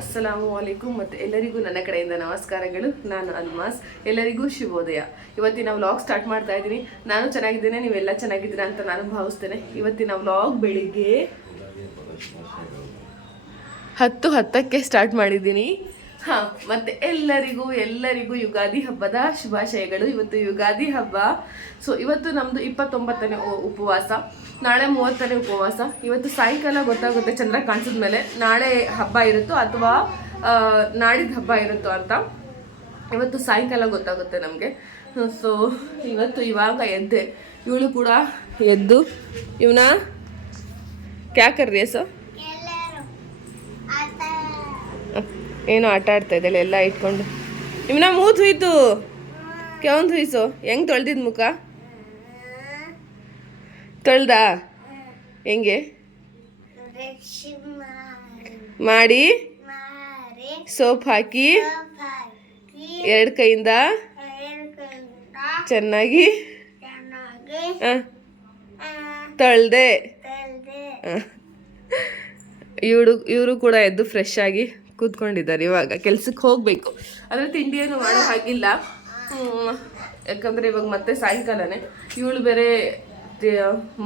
ಅಸ್ಸಲಾಮು ಅಲೈಕುಮ್ ಮತ್ತು ಎಲ್ಲರಿಗೂ ನನ್ನ ಕಡೆಯಿಂದ ನಮಸ್ಕಾರಗಳು. ನಾನು ಅಲ್ಮಾಸ್, ಎಲ್ಲರಿಗೂ ಶುಭೋದಯ. ಇವತ್ತಿನ ವ್ಲಾಗ್ ಸ್ಟಾರ್ಟ್ ಮಾಡ್ತಾ ಇದ್ದೀನಿ. ನಾನು ಚೆನ್ನಾಗಿದ್ದೇನೆ, ನೀವೆಲ್ಲ ಚೆನ್ನಾಗಿದ್ದೀರಾ ಅಂತ ನಾನು ಭಾವಿಸ್ತೇನೆ. ಇವತ್ತಿನ ವ್ಲಾಗ್ ಬೆಳಿಗ್ಗೆ ಹತ್ತು ಹತ್ತಕ್ಕೆ ಸ್ಟಾರ್ಟ್ ಮಾಡಿದ್ದೀನಿ. ಹಾಂ, ಮತ್ತು ಎಲ್ಲರಿಗೂ ಎಲ್ಲರಿಗೂ ಯುಗಾದಿ ಹಬ್ಬದ ಶುಭಾಶಯಗಳು. ಇವತ್ತು ಯುಗಾದಿ ಹಬ್ಬ. ಸೊ ಇವತ್ತು ನಮ್ಮದು ಇಪ್ಪತ್ತೊಂಬತ್ತನೇ ಉಪವಾಸ. ನಾಳೆ ಮೂವತ್ತನೇ ಉಪವಾಸ. ಇವತ್ತು ಸಾಯಂಕಾಲ ಗೊತ್ತಾಗುತ್ತೆ ಚಂದ್ರ ಕಾಣಿಸಿದ ಮೇಲೆ. ನಾಳೆ ಹಬ್ಬ ಇರುತ್ತೋ ಅಥವಾ ನಾಡಿದ್ದು ಹಬ್ಬ ಇರುತ್ತೋ ಅಂತ. ಇವತ್ತು ಸಾಯಂಕಾಲ ಗೊತ್ತಾಗುತ್ತೆ ನಮಗೆ. ಸೊ, ಇವತ್ತು ಇವಾಗ ಎದ್ದೆ. ಇವಳು ಕೂಡ ಎದ್ದು, ಇವನ ಕ್ಯಾ ಕರ್ ರೇ ಸೊ ಏನೋ ಆಟ ಆಡ್ತಾ ಇದ್ದಾಳೆ, ಎಲ್ಲ ಇಟ್ಕೊಂಡು. ಇವನ ಮೂತ್ ಹುಯ್ತು. ಕೆವಂದ್ ಹುಯ್ಸು? ಹೆಂಗ್ ತೊಳ್ದಿದ್ ಮುಖ? ತೊಳ್ದ ಹೆಂಗೆ? ಮಾಡಿ ಸೋಪ್ ಹಾಕಿ ಎರಡು ಕೈಯಿಂದ ಚೆನ್ನಾಗಿ ತೊಳ್ದೆ. ಇವಳು ಇವರು ಕೂಡ ಎದ್ದು ಫ್ರೆಶ್ ಆಗಿ ಕೂತ್ಕೊಂಡಿದ್ದಾರೆ ಇವಾಗ. ಕೆಲ್ಸಕ್ಕೆ ಹೋಗಬೇಕು. ಆದರೆ ಏನು ಮಾಡೋ ಹಾಗಿಲ್ಲ. ಯಾಕಂದ್ರೆ ಇವಾಗ ಮತ್ತೆ ಸಾಯಂಕಾಲನೇ. ಇವಳು ಬೇರೆ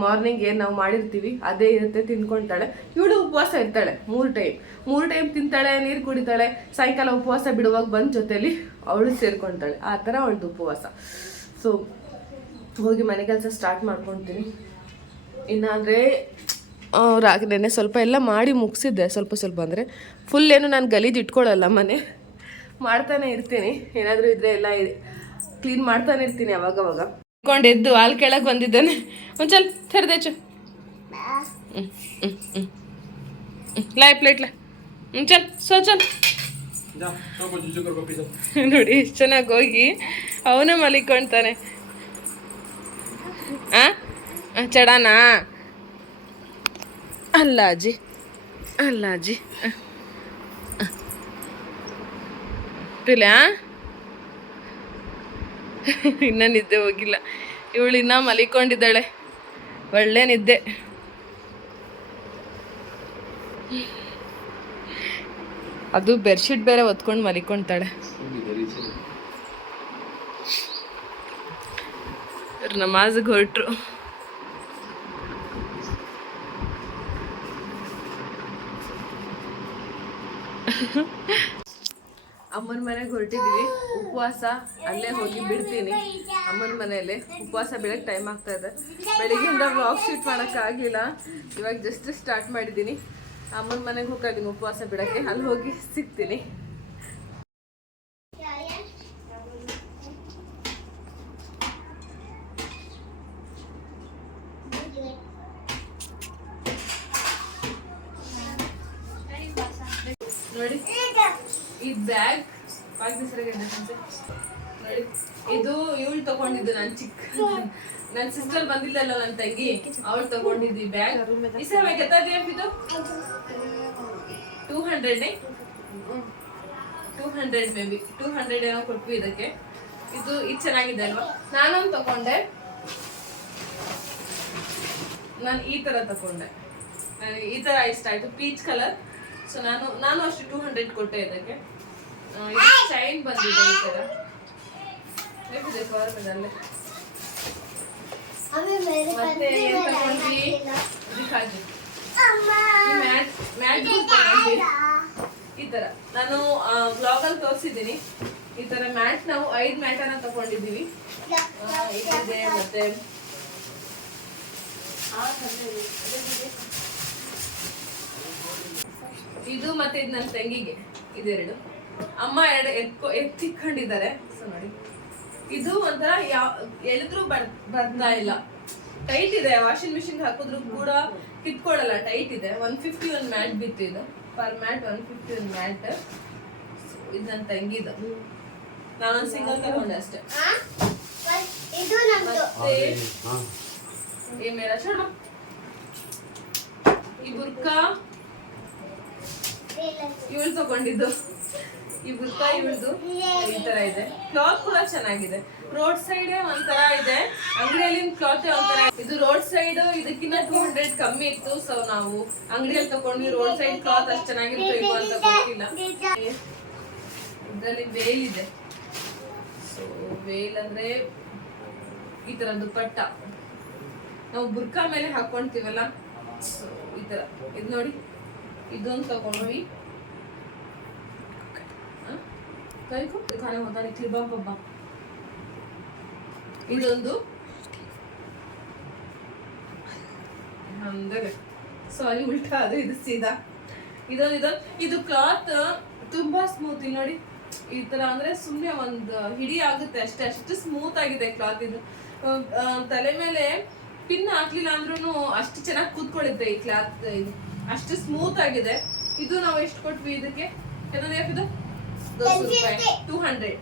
ಮಾರ್ನಿಂಗ್ ಏನು ನಾವು ಮಾಡಿರ್ತೀವಿ, ಅದೇ ಇರುತ್ತೆ ತಿನ್ಕೊಳ್ತಾಳೆ ಇವಳು ಉಪವಾಸ ಇರ್ತಾಳೆ, ಮೂರು ಟೈಮ್ ಮೂರು ಟೈಮ್ ತಿಂತಾಳೆ, ನೀರು ಕುಡಿತಾಳೆ, ಸಾಯಂಕಾಲ ಉಪವಾಸ ಬಿಡುವಾಗ ಬಂದ ಜೊತೆಲಿ ಅವಳು ಸೇರ್ಕೊತಾಳೆ. ಆ ಥರ ಅವಳದು ಉಪವಾಸ. ಸೊ ಹೋಗಿ ಮನೆ ಕೆಲಸ ಸ್ಟಾರ್ಟ್ ಮಾಡ್ಕೊತೀನಿ. ಇನ್ನಾದರೆ ರಾಗಿ ನೆನ್ನೆ ಸ್ವಲ್ಪ ಎಲ್ಲ ಮಾಡಿ ಮುಗಿಸಿದ್ದೆ, ಸ್ವಲ್ಪ ಸ್ವಲ್ಪ ಅಂದರೆ. ಫುಲ್ ಏನು ನಾನು ಗಲೀಜು ಇಟ್ಕೊಳ್ಳಲ್ಲ ಮನೆ. ಮಾಡ್ತಾನೆ ಇರ್ತೀನಿ. ಏನಾದರೂ ಇದ್ರೆ ಎಲ್ಲ ಕ್ಲೀನ್ ಮಾಡ್ತಾನೆ ಇರ್ತೀನಿ ಅವಾಗವಾಗ. ಇಟ್ಕೊಂಡು ಎದ್ದು ಹಾಲು ಕೆಳಗೆ ಬಂದಿದ್ದಾನೆ. ಒಂಚಲ್ ಚಲ್ ತೆರೆದೇಚು ಹ್ಞೂ ಹ್ಞೂ ಹ್ಞೂ ಲಾಯ್ ಪ್ಲೇಟ್ ಲಾ. ಹ್ಞೂ ಚಲ್ ಸೊ ಚಲ್ ನೋಡಿ ಎಷ್ಟು ಚೆನ್ನಾಗಿ ಹೋಗಿ ಅವನೇ ಮಲಿಕೊಳ್ತಾನೆ ಆ? ಚಡಾನ? ಅಲ್ಲ ಅಜ್ಜಿ ಅಲ್ಲ ಅಜ್ಜಿ ತಿಳ್ಯಾ ಇನ್ನ ನಿದ್ದೆ ಹೋಗಿಲ್ಲ. ಇವಳು ಇನ್ನ ಮಲಿಕೊಂಡಿದ್ದಾಳೆ. ಒಳ್ಳೆ ನಿದ್ದೆ. ಅದು ಬೆಡ್ಶೀಟ್ ಬೇರೆ ಒತ್ಕೊಂಡು ನಮಾಜ್ಗೆ ಹೊರಟ್ರು. ಅಮ್ಮನ ಮನೆಗೆ ಹೊರಟಿದ್ವಿ. ಉಪವಾಸ ಅಲ್ಲೇ ಹೋಗಿ ಬಿಡ್ತೀನಿ. ಅಮ್ಮನ ಮನೆಯಲ್ಲೇ ಉಪವಾಸ ಬೆಳಗ್ಗೆ ಟೈಮ್ ಆಗ್ತಾ ಇದೆ. ಬೆಳಿಗ್ಗೆಯಿಂದ ಬ್ಲಾಗ್ ಶೂಟ್ ಮಾಡೋಕ್ಕಾಗಿಲ್ಲ ಇವಾಗ ಜಸ್ಟ್ ಸ್ಟಾರ್ಟ್ ಮಾಡಿದ್ದೀನಿ. ಅಮ್ಮನ ಮನೆಗೆ ಹೋಗ್ತಾ ಇದ್ದೀನಿ ಉಪವಾಸ ಬಿಡೋಕ್ಕೆ. ಅಲ್ಲಿ ಹೋಗಿ ಸಿಗ್ತೀನಿ ನೋಡಿ ಈ ಬ್ಯಾಗ್ ಇದು ಇವಳು ತಗೊಂಡಿದ್ದು ನಾನು ಚಿಕ್ಕ ನನ್ನ ಸಿಸ್ಟರ್ ಬಂದಿಲ್ಲಲ್ಲ ನನ್ನ ತಂಗಿ. ಅವಳು ತಗೊಂಡಿದ್ದು ಈ ಬ್ಯಾಗ್ ಈ ಸಲ ಕೆತ್ತದೆ ಇದು? Two hundred two hundred may be two hundred ಏನೋ ಕೊಟ್ವಿ ಇದಕ್ಕೆ. ಇದು ಇದು ಚೆನ್ನಾಗಿದೆ ಅಲ್ವಾ? ನಾನೊಂದು ತಗೊಂಡೆ. ನಾನು ಈ ಥರ ತಗೊಂಡೆ. ನನಗೆ ಈ ಥರ ಇಷ್ಟ ಆಯಿತು. ಪೀಚ್ ಕಲರ್ ಸೊ ನಾನು ನಾನು ಅಷ್ಟು ಟೂ ಹಂಡ್ರೆಡ್ ಕೊಟ್ಟೆ ಇದಕ್ಕೆ. ಇದು ಬಂದಿದೆ ಈ ತರ. ಹೇಗಿದೆ ಫಾರ್ಮಲ್ಲೇ ಮತ್ತೆ ಏನ್ ತಗೊಂಡ್ವಿ ದಿಖಾಜಿ ಮ್ಯಾಟ್ ತಗೊಂಡ್ವಿ ಈ ತರ. ನಾನು ಬ್ಲಾಗ್ ಅಲ್ಲಿ ತೋರಿಸಿದ್ದೀನಿ. ಈ ತರ ಮ್ಯಾಟ್ ನಾವು ಐದ್ ಮ್ಯಾಟ್ ಅನ್ನ ತಗೊಂಡಿದ್ದೀವಿ ಆ, ಇದಿದೆ ಮತ್ತೆ ಇದು ಮತ್ತೆ ಇದು ನನ್ನ ತಂಗಿಗೆ. ಇದೆರಡು. ಅಮ್ಮ ಎರಡು ಎತ್ಕೊ ಎತ್ತಿಕೊಂಡಿದ್ದಾರೆ ಸೊ ನೋಡಿ. ಇದು ಒಂಥರ ಯಾವ ಎಳೆದ್ರು ಬರ್ ಬರ್ತಾ ಇಲ್ಲ. ಟೈಟ್ ಇದೆ ವಾಷಿಂಗ್ ಮಿಷಿನ್ ಹಾಕಿದ್ರು ಕೂಡ ಕಿತ್ಕೊಳ್ಳಲ್ಲ ಟೈಟ್ ಇದೆ. ಒನ್ ಫಿಫ್ಟಿ ಒಂದು ಮ್ಯಾಟ್ ಬಿತ್ತು ಇದು ಪರ್ ಮ್ಯಾಟ್ ಒನ್ ಫಿಫ್ಟಿ ಒಂದು ಮ್ಯಾಟ್. ಇದು ನನ್ನ ತಂಗಿದು. ನಾನೊಂದು ಸಿಂಗಲ್ ತಗೊಂಡೆ ಅಷ್ಟೇ. ಮತ್ತೆ ಮೇರಾ ಈ ಬುರ್ಕಾ ಇವಳು ತಗೊಂಡಿದ್ದು. ಈ ಬುರ್ಕಾ ಇವ್ರದ್ದು ಈ ತರ ಇದೆ. ಕ್ಲಾತ್ ಕೂಡ ಚೆನ್ನಾಗಿದೆ. ರೋಡ್ ಸೈಡ್ ಒಂಥರ ಇದೆ. ಅಂಗಡಿಯಲ್ಲಿ ಕ್ಲಾತ್ ಒಂಥರ ಇದು. ರೋಡ್ ಸೈಡ್ ಇದಕ್ಕಿಂತ ಟೂ ಹಂಡ್ರೆಡ್ ಕಮ್ಮಿ ಇತ್ತು. ಸೊ ನಾವು ಅಂಗಡಿಯಲ್ಲಿ ತಗೊಂಡ್ವಿ ರೋಡ್ ಸೈಡ್ ಕ್ಲಾತ್ ಅಷ್ಟು ಚೆನ್ನಾಗಿತ್ತು ಇದು ಅಂತ ಗೊತ್ತಿಲ್ಲ. ಇದರಲ್ಲಿ ವೇಲ್ ಇದೆ. ಸೊ ವೇಲ್ ಅಂದ್ರೆ ಈ ತರ ದುಪ್ಪಟ್ಟ ನಾವು ಬುರ್ಕಾ ಮೇಲೆ ಹಾಕೊಂತೀವಲ್ಲ? ಸೊ ಈ ತರ. ಇದು ನೋಡಿ. ಇದೊಂದು ತಗೊಂಡ್ವಿ हाँ? ಕೈಕು ಖಾನೆ ಹೋದಾನೆ ಕ್ಲಿಬಾಮ್ ಬಬ್ಬ ಇದೊಂದು ಅಂದರೆ ಸಾರಿ ಉಲ್ಟಾ ಅದು, ಇದು ಸೀದಾ. ಇದೊಂದು ಇದೊಂದು. ಇದು ಕ್ಲಾತ್ ತುಂಬಾ ಸ್ಮೂತ್ ನೋಡಿ. ಈ ತರ ಅಂದ್ರೆ ಸುಮ್ಮನೆ ಒಂದು ಹಿಡಿ ಆಗುತ್ತೆ ಅಷ್ಟೇ, ಅಷ್ಟು ಸ್ಮೂತ್ ಆಗಿದೆ ಕ್ಲಾತ್ ಇದು. ತಲೆ ಮೇಲೆ ಪಿನ್ ಹಾಕ್ಲಿಲ್ಲ ಅಂದ್ರೂ ಅಷ್ಟು ಚೆನ್ನಾಗಿ ಕೂತ್ಕೊಳ್ಳುತ್ತೆ ಈ ಕ್ಲಾತ್ ಇದು. ಅಷ್ಟು ಸ್ಮೂತ್ ಆಗಿದೆ. ಇದು ನಾವು ಎಷ್ಟು ಕೊಟ್ವಿ ಇದಕ್ಕೆ? ಯಾಕಂದ್ರೆ ಇದು? ರೂಪಾಯಿ ಟೂ ಹಂಡ್ರೆಡ್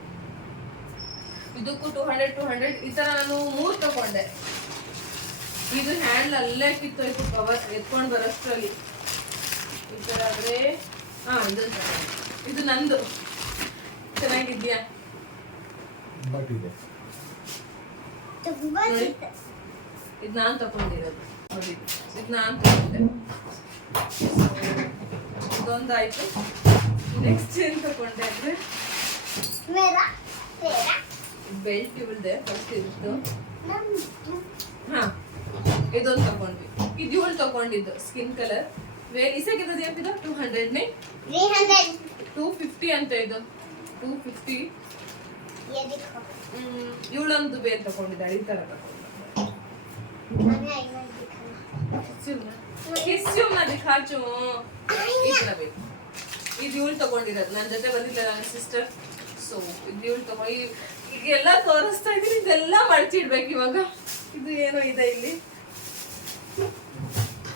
ಇದಕ್ಕೂ ಟೂ ಹಂಡ್ರೆಡ್ ಟೂ ಹಂಡ್ರೆಡ್ ಈ ತರ ನಾನು ಮೂರ್ ತಗೊಂಡೆ ಇದು ಹ್ಯಾಂಡ್ ಅಲ್ಲೇ ಕಿತ್ತೋಯ್ತು ಕವರ್ ಎತ್ಕೊಂಡು ಬರೋಷ್ಟ್ರಲ್ಲಿ. ಈ ತರ ಆದ್ರೆ ಹಾ ಇದು ಇದು ನಂದು. ಚೆನ್ನಾಗಿದ್ಯಾ? ಇದು. ನಾನು ತಗೊಂಡಿರೋದು ನೋಡಿ. ಇದು ನಾನು ತಗೊಂಡೆ ಇದೊಂದಾಯ್ತು. ನೆಕ್ಸ್ಟ್ ಏನು ತಗೊಂಡೆ ಅಂದರೆ? ಬೆಲ್ಟ್ ಇವಳ್ದೆ ಫಸ್ಟ್ ಇದ್ದು ಹಾಂ ಇದೊಂದು ತಗೊಂಡ್ವಿ. ಇದು ಇವಳು ತಗೊಂಡಿದ್ದು ಸ್ಕಿನ್ ಕಲರ್ ವೇರ್ ಇಸಾಕಿದ್ದು ಏನಿದೆ two hundred nine? Two fifty ಅಂತ ಇದು. ಟೂ ಫಿಫ್ಟಿ ಇವಳೊಂದು ಬೇರ್ ತಗೊಂಡಿದ್ದಾಳೆ ಈ ಥರ ತಗೊಂಡು ಕಿಸ್ಯೂಮ್ನ ದಿಖಾಚು ಈ ಥರ ಬೇಕು. ಇದು ಇವಳು ತಗೊಂಡಿರೋದು. ನನ್ನ ಜೊತೆ ಬಂದಿಲ್ಲ ನನ್ನ ಸಿಸ್ಟರ್ ಸೊ ಇದು ಇವಳು ತಗೊಂಡು ಈಗ ಎಲ್ಲ ತೋರಿಸ್ತಾ ಇದ್ದೀನಿ. ಇದೆಲ್ಲ ಮಡಚಿಡ್ಬೇಕು ಇವಾಗ. ಇದು ಏನೋ ಇದೆ ಇಲ್ಲಿ.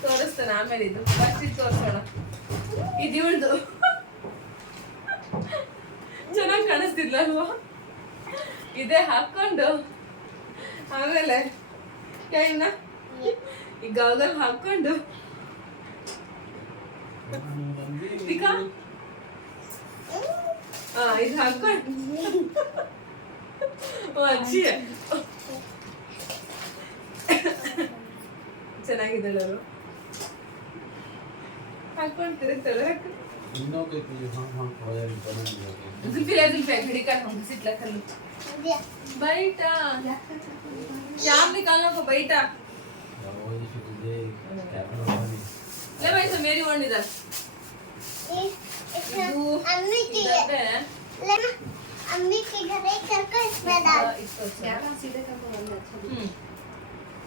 ತೋರಿಸ್ತಾನೆ ಆಮೇಲೆ ಇದು. ಫಸ್ಟ್ ಇದು ತೋರಿಸೋಣ. ಇದು ಇವಳ್ದು ಚೆನ್ನಾಗಿ ಕಾಣಿಸ್ತಿದ್ಲ ಅಲ್ವಾ ಇದೇ ಹಾಕೊಂಡು ಆಮೇಲೆ ಏನ? ಈ ಗಾಗಲ್ ಹಾಕೊಂಡು ಇದು ಹಾಕೊಂಡು ಓ ಅಜ್ಜಿ ಚೆನ್ನಾಗಿದ್ದಾಳೆ ಅವರು. ಹಾಕೊಂಡು ತಿರುಗ್ತಾಳೆ ಹಾಕು ಇನ್ನೊಂದು ಹಾಂ ಹಾಂ ಹೋಗಿ ಬಂದಿದೆ ಜುಲ್ಫಿಲ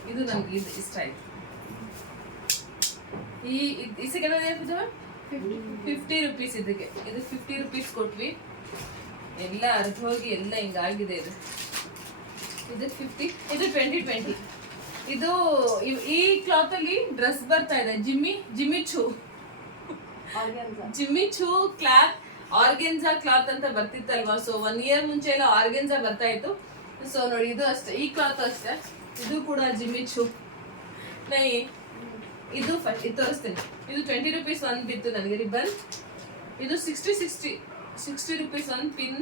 ಇದು ನಮ್ಗೆ ಇದು ಇಷ್ಟ ಆಯ್ತು. ಈ ಇದಕ್ಕೆ ಫಿಫ್ಟಿ ರುಪೀಸ್ ಇದಕ್ಕೆ. ಇದು ಫಿಫ್ಟಿ ರುಪೀಸ್ ಕೊಟ್ವಿ. ಎಲ್ಲ ಅರ್ಧ ಹೋಗಿ ಎಲ್ಲ ಹಿಂಗಾಗಿದೆ ಇದು. ಇದು ಫಿಫ್ಟಿ ಇದು ಟ್ವೆಂಟಿ ಟ್ವೆಂಟಿ ಇದು ಈ ಕ್ಲಾತ್ ಅಲ್ಲಿ ಡ್ರೆಸ್ ಬರ್ತಾ ಇದೆ. Jimmy Jimmy Choo Jimmy Choo cloth organza cloth ಅಂತ ಬರ್ತಿತ್ತಲ್ವಾ ಸೊ ಒನ್ ಇಯರ್ ಮುಂಚೆ ಎಲ್ಲ ಆರ್ಗೆನ್ಸಾ ಬರ್ತಾ ಇತ್ತು ಸೊ ನೋಡಿ ಇದು ಅಷ್ಟೇ ಈ ಕ್ಲಾತ್ ಅಷ್ಟೇ ಇದು ಕೂಡ ಜಿಮ್ಮಿ ಚೂ ನೈ ಇದು ಫಸ್ಟ್ ಇದು ತೋರಿಸ್ತೀನಿ ಇದು ಟ್ವೆಂಟಿ ರುಪೀಸ್ ಒಂದು ಬಿತ್ತು ನನಗೆ ರಿಬ್ಬನ್ ಇದು ಸಿಕ್ಸ್ಟಿ ಸಿಕ್ಸ್ಟಿ ಸಿಕ್ಸ್ಟಿ ರುಪೀಸ್ ಒಂದು ಪಿನ್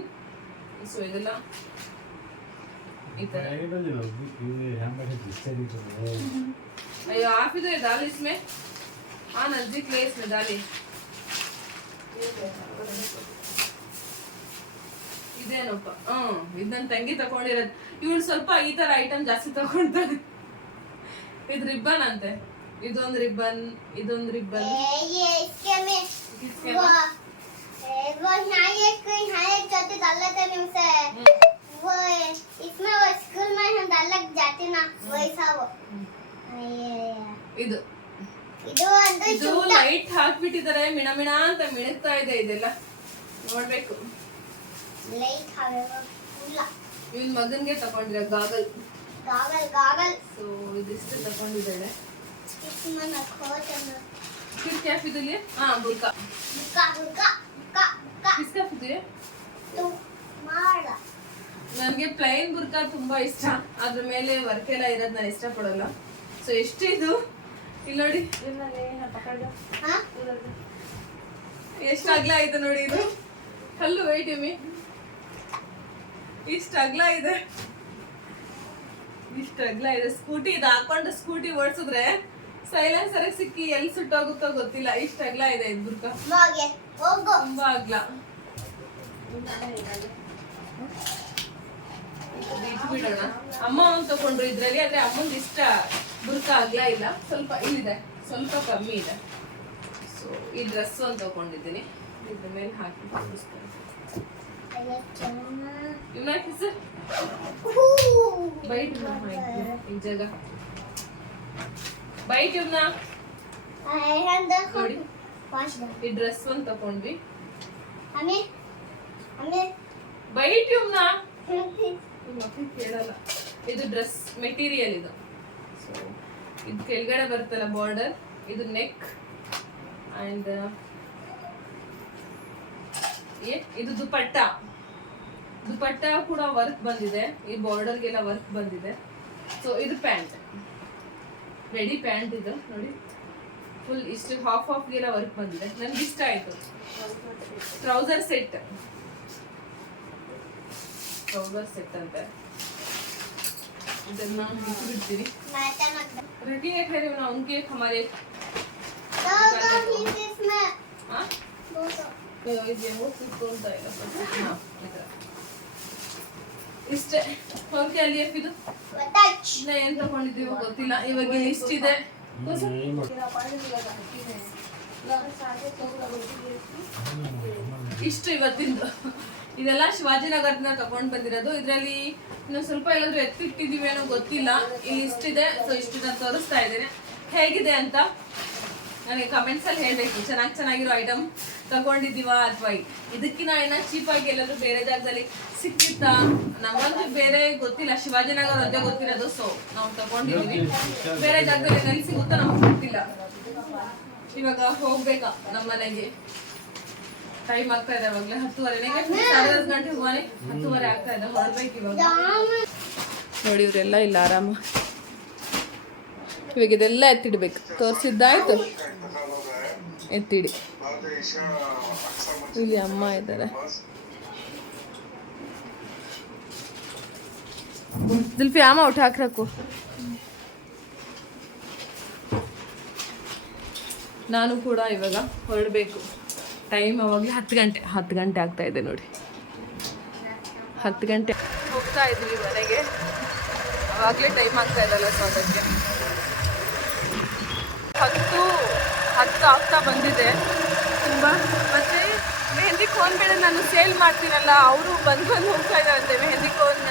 ಸೊ ಇದೆಲ್ಲ ಈ ಥರ अयो आप ही तो ये डाल इसमें हाँ नजदीक ले इसमें डाली ಇದೇನಪ್ಪ? ಹ್ಮ್ ಇದ್ ನನ್ ತಂಗಿ ತಕೊಂಡಿರೋದು. ಇವಳು ಸ್ವಲ್ಪ ಈ ತರ ಐಟಮ್ ಜಾಸ್ತಿ ತಗೊಂತಾರೆ ಇದು ರಿಬ್ಬನ್ ಅಂತೆ. ಇದೊಂದ್ ರಿಬ್ಬನ್ ಇದೊಂದ್ ರಿಬ್ಬನ್ ಇದು. ಇದು ಲೈಟ್ ಹಾಕ್ಬಿಟ್ಟಿದ್ದಾರೆ ಮಿಣ ಮಿಣ ಅಂತ ಮಿಣುತ್ತಾ ಇದೆ ಇದೆಲ್ಲ. ನೋಡ್ಬೇಕು. ಲೈಟ್ ಇವನ್ ಮಗನ್ಗೆ ತಗೊಂಡಿರ ಗಾಗಲ್. Goggle goggle. ಸೊ ಇದಿಷ್ಟು ತಗೊಂಡಿದ್ದಾಳೆ. फिर क्या फिदुल है हाँ बुरका ನನಗೆ ಪ್ಲೈನ್ ಬುರ್ಕಾ ತುಂಬಾ ಇಷ್ಟ. ಅದ್ರ ಮೇಲೆ ವರ್ಕ್ ಎಲ್ಲ ಇರೋದು ನಾನು ಇಷ್ಟಪಡೋಲ್ಲ. ಸೊ ಎಷ್ಟಿದು ಇಲ್ಲ ನೋಡಿ. ಎಷ್ಟು ಅಗ್ಲ ಇದೆ ನೋಡಿ ಇದು? ಕಲ್ಲು ವೈಟ್ ಎಮ್ಮಿ. ಇಷ್ಟು ಅಗ್ಲ ಇದೆ. ಇಷ್ಟು ಅಗ್ಲ ಇದೆ. ಸ್ಕೂಟಿ ಇದು ಹಾಕೊಂಡು ಸ್ಕೂಟಿ ಓಡಿಸಿದ್ರೆ ಸೈಲೆನ್ಸರ್ ಸಿಕ್ಕಿ ಎಲ್ಲಿ ಸುಟ್ಟೋಗುತ್ತೋ ಗೊತ್ತಿಲ್ಲ. ಇಷ್ಟು ಅಗ್ಲ ಇದೆ ಇದು ತುಂಬಾ ಅಗ್ಲ. ಬಿಡೋಣ ಅಮ್ಮ ಒಂದು ತಗೊಂಡ್ರು ಇದ್ರಲ್ಲಿ ಅಂದ್ರೆ ಅಮ್ಮನ ಇಷ್ಟ. ಬುರ್ಕ ಆಗ್ಲಾ ಇಲ್ಲ, ಸ್ವಲ್ಪ ಇಲ್ಲಿದೆ, ಸ್ವಲ್ಪ ಕಮ್ಮಿ ಇದೆ. ಸೊ ಈ ಡ್ರೆಸ್ ಒಂದು ತಗೊಂಡಿದ್ದೀನಿ. ಇದ್ರ ಮೇಲೆ ಹಾಕಿ ಬೈಟ್ ಜಾಗ. ಬೈಟ್ ಇವ್ನ? ಈ ಡ್ರೆಸ್ ಒಂದು ತಗೊಂಡ್ವಿ. ಬೈಟ್ ಇವ್ನ? ಕೇಳಲ್ಲ. ಇದು ಡ್ರೆಸ್ ಮೆಟೀರಿಯಲ್ ಇದು. ಇದು ಕೆಳಗಡೆ ಬರ್ತಲ್ಲ ಬಾರ್ಡರ್ ಇದು ನೆಕ್ ಅಂಡ್ ಇದು ದುಪಟ್ಟ. ದುಪಟ್ಟ ಕೂಡ ವರ್ಕ್ ಬಂದಿದೆ. ಈ ಬಾರ್ಡರ್ಗೆಲ್ಲ ವರ್ಕ್ ಬಂದಿದೆ. ಸೊ ಇದು ಪ್ಯಾಂಟ್ ರೆಡಿ ಪ್ಯಾಂಟ್ ಇದು, ನೋಡಿ. ಫುಲ್ ಇಷ್ಟು ಹಾಫ್ ಹಾಫ್ಗೆಲ್ಲ ವರ್ಕ್ ಬಂದಿದೆ. ನನ್ಗೆ ಇಷ್ಟ ಆಯ್ತು. ಟ್ರೌಸರ್ ಸೆಟ್ ಟ್ರೌಸರ್ ಸೆಟ್ ಅಂತ. ಇದನ್ನ ಬಿಟ್ಟು ಬಿಡ್ತೀನಿ ಮಾತಾ ಮತ रखेंगे फिर ना उनके हमारे दो दो पीस इसमें हाँ दो दो तो ये वो ಕೂತ್ಕೊಂತಾ ಇಲ್ಲ हाँ ಈ ಥರ ಇಷ್ಟೇ ಅವ್ರು ಅಲ್ಲಿ ಇದು टच ಇನ್ನ ಏನ್ ತಗೊಂಡಿದ್ದೀವೋ ಗೊತ್ತಿಲ್ಲ ಇವಾಗ ಇಲ್ಲಿ ಇಷ್ಟಿದೆ नहीं मत ಇಷ್ಟು ಇವತ್ತಿಂದು ಇದೆಲ್ಲ ಶಿವಾಜಿನಗರದಿಂದ ತಗೊಂಡ್ ಬಂದಿರೋದು. ಇದರಲ್ಲಿ ಇನ್ನು ಸ್ವಲ್ಪ ಎಲ್ಲಾದ್ರೂ ಎತ್ತಿಟ್ಟಿದೀವಿ ಏನೋ ಗೊತ್ತಿಲ್ಲ. ಇಲ್ಲಿ ಇಷ್ಟಿದೆ ಸೊ ಇಷ್ಟನ್ನ ತೋರಿಸ್ತಾ ಇದ್ದೇನೆ. ಹೇಗಿದೆ ಅಂತ ನನಗೆ ಕಮೆಂಟ್ಸ್ ಅಲ್ಲಿ ಹೇಳ್ಬೇಕು. ಚೆನ್ನಾಗಿ ಚೆನ್ನಾಗಿರೋ ಐಟಮ್ ತಗೊಂಡಿದೀವ ಅಥವಾ ಇದಕ್ಕಿನ ಏನೋ ಚೀಪ್ ಆಗಿ ಎಲ್ಲಾದ್ರೂ ಬೇರೆ ಜಾಗದಲ್ಲಿ ಸಿಕ್ಕಿತ್ತಾ? ನಮಗಂತೂ ಬೇರೆ ಗೊತ್ತಿಲ್ಲ. ಶಿವಾಜಿನಗರ ಒಂದೇ ಗೊತ್ತಿರೋದು ಸೊ ನಾವು ತಗೊಂಡಿದೀವಿ ಬೇರೆ ಜಾಗದಲ್ಲಿ ಸಿಗುತ್ತಾ ನಮ್ಗೆ ಗೊತ್ತಿಲ್ಲ. ಇವಾಗ ಹೋಗ್ಬೇಕಾ ನಮ್ಮ ಮನೆಗೆ ಟೈಮ್ ಆಗ್ತಾ ಇದೆ ಇವಾಗಲೇ ಹತ್ತುವರೆನೇ ಸಾಡೆ ಹತ್ತು ಗಂಟೆ ಮನೆ ಹತ್ತುವರೆ ಆಗ್ತಾ ಇದೆ. ಇವಾಗ. ನೋಡಿ, ಇವರೆಲ್ಲ ಇಲ್ಲ ಆರಾಮ. ಇವಾಗ ಇದೆಲ್ಲ ಎತ್ತಿಡ್ಬೇಕು. ತೋರಿಸಿದ್ದಾಯ್ತು. ಎತ್ತಿಡಿ. ಇಲ್ಲಿ ಅಮ್ಮ ಇದ್ದಾರೆ. ದಿಲ್ಫಿ ಅಮ್ಮ ಔಟ್ ಹಾಕ್ರಕು. ನಾನು ಕೂಡ ಇವಾಗ ಹೊರಡಬೇಕು. ಟೈಮ್ ಅವಾಗಲೇ ಹತ್ತು ಗಂಟೆ ಹತ್ತು ಗಂಟೆ ಆಗ್ತಾ ಇದೆ ನೋಡಿ. ಹತ್ತು ಗಂಟೆ. ಹೋಗ್ತಾ ಇದ್ವಿ ಮನೆಗೆ. ಅವಾಗಲೇ ಟೈಮ್ ಆಗ್ತಾ ಇದಲ್ಲ ಸೊ ಹತ್ತು ಹತ್ತು ಆಗ್ತಾ ಬಂದಿದೆ. ತುಂಬ. ಮತ್ತೆ ಮೆಹಂದಿ ಕೋನ್ ಬೇಡ ನಾನು ಸೇಲ್ ಮಾಡ್ತೀನಲ್ಲ, ಅವರು ಬಂದು ಬಂದು ಹೋಗ್ತಾ ಇದ್ದಾರಂತೆ ಮೆಹಂದಿ ಕೋನ್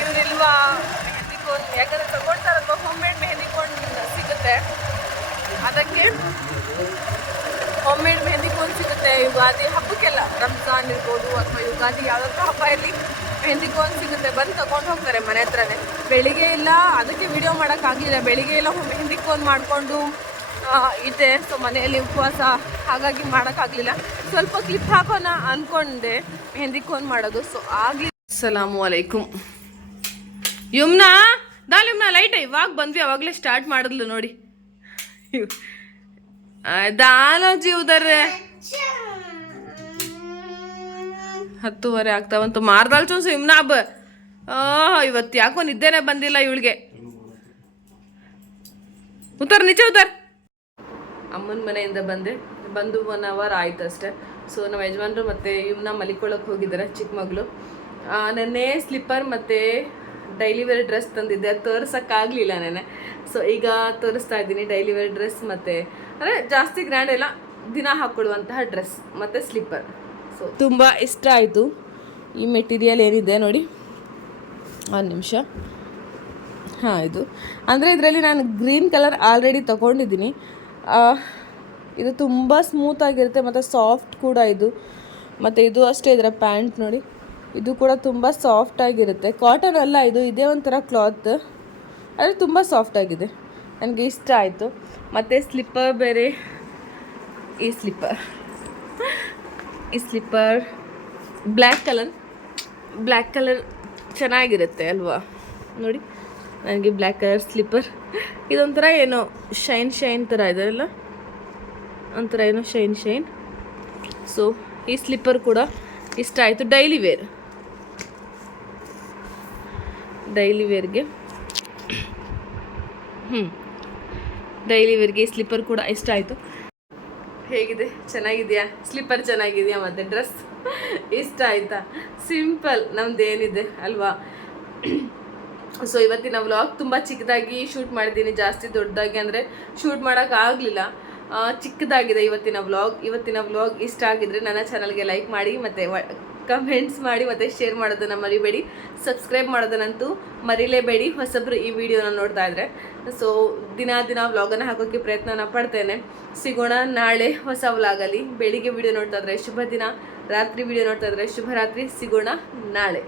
ಇವರಿಲ್ವಾ ಮೆಹಂದಿ ಕೋನ್ ಯಾಕಂದ್ರೆ ತಗೊಳ್ತಾರಲ್ವ? ಹೋಮ್ ಮೇಡ್ ಮೆಹಂದಿ ಕೋನ್ ಸಿಗುತ್ತೆ. ಅದಕ್ಕೆ ಹೋಮ್ ಮೇಡ್ ಮೆಹಂದಿ ಸಿಗುತ್ತೆ, ಯುಗಾದಿ ಹಬ್ಬಕ್ಕೆಲ್ಲ, ರಂಜಾನ್ ಇರ್ಬೋದು ಅಥವಾ ಯುಗಾದಿ ಯಾವುದಾದ್ರೂ ಹಬ್ಬ ಇರಲಿ ಮೆಹಂದಿ ಕೋನ್ ಸಿಗುತ್ತೆ, ಬಂದು ತಗೊಂಡು ಹೋಗ್ತಾರೆ ಮನೆ ಹತ್ರನೇ. ಬೆಳಿಗ್ಗೆ ಇಲ್ಲ, ಅದಕ್ಕೆ ವಿಡಿಯೋ ಮಾಡೋಕ್ಕಾಗಲಿಲ್ಲ ಬೆಳಿಗ್ಗೆ ಎಲ್ಲ ಮೆಹಂದಿ ಕೋನ್ ಮಾಡಿಕೊಂಡು ಇದೆ. ಸೊ ಮನೆಯಲ್ಲಿ ಉಪವಾಸ, ಹಾಗಾಗಿ ಮಾಡೋಕ್ಕಾಗಲಿಲ್ಲ. ಸ್ವಲ್ಪ ಕ್ಲಿಪ್ ಹಾಕೋಣ ಅಂದ್ಕೊಂಡೆ ಮೆಹಂದಿ ಕೋನ್ ಮಾಡೋದು. ಸೊ ಆಗಲಿ ಸಲಾಮು ಅಲೈಕುಮ್. ಯುಮ್ನಾ, ದಾಲ್ ಯಮ್ನಾ ಲೈಟ್ ಇವಾಗ ಬಂದ್ವಿ, ಅವಾಗಲೇ ಸ್ಟಾರ್ಟ್ ಮಾಡಿದ್ಲು ನೋಡಿ. ದಾಲೋ ಉದರ್ರೆ. ಹತ್ತುವರೆ ಆಗ್ತಾವಂತು ಮಾರ್ದಾಲ್ ಚೂಸು ಇಮ್ನಾಬ್. ಓಹ್ ಇವತ್ತು ಯಾಕೋ ನಿದ್ದೆನೆ ಬಂದಿಲ್ಲ ಇವಳಿಗೆ. ಉತ್ತರ್ ನಿಜ ಉತ್ತರ್ ಅಮ್ಮನ ಮನೆಯಿಂದ ಬಂದೆ. ಬಂದು ಒನ್ ಅವರ್ ಆಯ್ತು ಅಷ್ಟೇ. ಸೊ ನಮ್ಮ ಯಜಮಾನ್ರು ಮತ್ತೆ ಇವ್ನ ಮಲಿಕೊಳ್ಳೋಕೆ ಹೋಗಿದ್ದಾರೆ, ಚಿಕ್ಕ ಮಗಳು. ನೆನ್ನೆ ಸ್ಲಿಪ್ಪರ್ ಮತ್ತು ಡೈಲಿ ವೇರ್ ಡ್ರೆಸ್ ತಂದಿದ್ದೆ, ಅದು ತೋರಿಸೋಕ್ಕಾಗಲಿಲ್ಲ ನೆನೆ. ಸೊ ಈಗ ತೋರಿಸ್ತಾ ಇದ್ದೀನಿ ಡೈಲಿ ವೇರ್ ಡ್ರೆಸ್ ಮತ್ತು, ಅಂದರೆ ಜಾಸ್ತಿ ಗ್ರ್ಯಾಂಡ್ ಎಲ್ಲ ದಿನ ಹಾಕ್ಕೊಳ್ಳುವಂತಹ ಡ್ರೆಸ್ ಮತ್ತು ಸ್ಲಿಪ್ಪರ್ ಸೊ ತುಂಬ ಇಷ್ಟ ಆಯಿತು. ಈ ಮೆಟೀರಿಯಲ್ ಏನಿದೆ ನೋಡಿ. ಒಂದು ನಿಮಿಷ. ಹಾಂ, ಇದು. ಅಂದರೆ ಇದರಲ್ಲಿ ನಾನು ಗ್ರೀನ್ ಕಲರ್ ಆಲ್ರೆಡಿ ತೊಗೊಂಡಿದ್ದೀನಿ. ಇದು ತುಂಬ ಸ್ಮೂತಾಗಿರುತ್ತೆ ಮತ್ತು ಸಾಫ್ಟ್ ಕೂಡ ಇದು. ಮತ್ತು ಇದು ಅಷ್ಟೇ ಇದರ ಪ್ಯಾಂಟ್ ನೋಡಿ. ಇದು ಕೂಡ ತುಂಬ ಸಾಫ್ಟಾಗಿರುತ್ತೆ ಕಾಟನ್ ಅಲ್ಲ, ಇದು ಇದೇ ಒಂಥರ ಕ್ಲಾತ್ ಆದರೆ ತುಂಬ ಸಾಫ್ಟಾಗಿದೆ ನನಗೆ ಇಷ್ಟ ಆಯಿತು. ಮತ್ತು ಸ್ಲಿಪ್ಪರ್ ಬೇರೆ. ಈ ಸ್ಲಿಪ್ಪರ್ ಈ slipper black colour black colour ಚೆನ್ನಾಗಿರುತ್ತೆ ಅಲ್ವಾ? ನೋಡಿ, ನನಗೆ ಬ್ಲ್ಯಾಕ್ ಕಲರ್ ಸ್ಲಿಪ್ಪರ್ ಇದೊಂಥರ ಏನೋ ಶೈನ್ ಶೈನ್ ಥರ ಇದೆ ಅಲ್ಲ? ಒಂಥರ ಏನೋ ಶೈನ್ ಶೈನ್ ಸೊ ಈ ಸ್ಲಿಪ್ಪರ್ ಕೂಡ ಇಷ್ಟ ಆಯಿತು. ಡೈಲಿ ವೇರ್ ಡೈಲಿ ವೇರ್ಗೆ. ಹ್ಞೂ ಡೈಲಿ ವೇರ್ಗೆ ಸ್ಲಿಪ್ಪರ್ ಕೂಡ ಇಷ್ಟ ಆಯಿತು. ಹೇಗಿದೆ? ಚೆನ್ನಾಗಿದೆಯಾ? ಸ್ಲಿಪ್ಪರ್ ಚೆನ್ನಾಗಿದೆಯಾ ಮತ್ತು ಡ್ರೆಸ್? ಇಷ್ಟ ಆಯ್ತಾ? ಸಿಂಪಲ್, ನಮ್ದೇನಿದೆ, ಅಲ್ವಾ? ಸೊ ಇವತ್ತಿನ ವ್ಲಾಗ್ ತುಂಬ ಚಿಕ್ಕದಾಗಿ ಶೂಟ್ ಮಾಡಿದ್ದೀನಿ, ಜಾಸ್ತಿ ದೊಡ್ಡದಾಗಿ ಅಂದರೆ ಶೂಟ್ ಮಾಡೋಕ್ಕಾಗಲಿಲ್ಲ ಚಿಕ್ಕದಾಗಿದೆ ಇವತ್ತಿನ ವ್ಲಾಗ್. ಇವತ್ತಿನ ವ್ಲಾಗ್ ಇಷ್ಟ ಆಗಿದ್ರೆ ನನ್ನ ಚಾನಲ್ಗೆ ಲೈಕ್ ಮಾಡಿ ಮತ್ತು ಕಮೆಂಟ್ಸ್ ಮಾಡಿ ಮತ್ತು ಶೇರ್ ಮಾಡೋದನ್ನು ಮರಿಬೇಡಿ. ಸಬ್ಸ್ಕ್ರೈಬ್ ಮಾಡೋದನ್ನಂತೂ ಮರಿಲೇಬೇಡಿ. ಹೊಸಬ್ರು ಈ ವಿಡಿಯೋನ ನೋಡ್ತಾ ಇದ್ರೆ. ಸೊ ದಿನ ದಿನ ವ್ಲಾಗನ್ನು ಹಾಕೋಕ್ಕೆ ಪ್ರಯತ್ನನ ಪಡ್ತೇನೆ. ಸಿಗೋಣ ನಾಳೆ ಹೊಸ ವ್ಲಾಗಲ್ಲಿ ಬೆಳಿಗ್ಗೆ ವಿಡಿಯೋ ನೋಡ್ತಾ ಇದ್ರೆ ಶುಭ ದಿನ. ರಾತ್ರಿ ವಿಡಿಯೋ ನೋಡ್ತಾ ಇದ್ರೆ ಶುಭರಾತ್ರಿ ಸಿಗೋಣ ನಾಳೆ.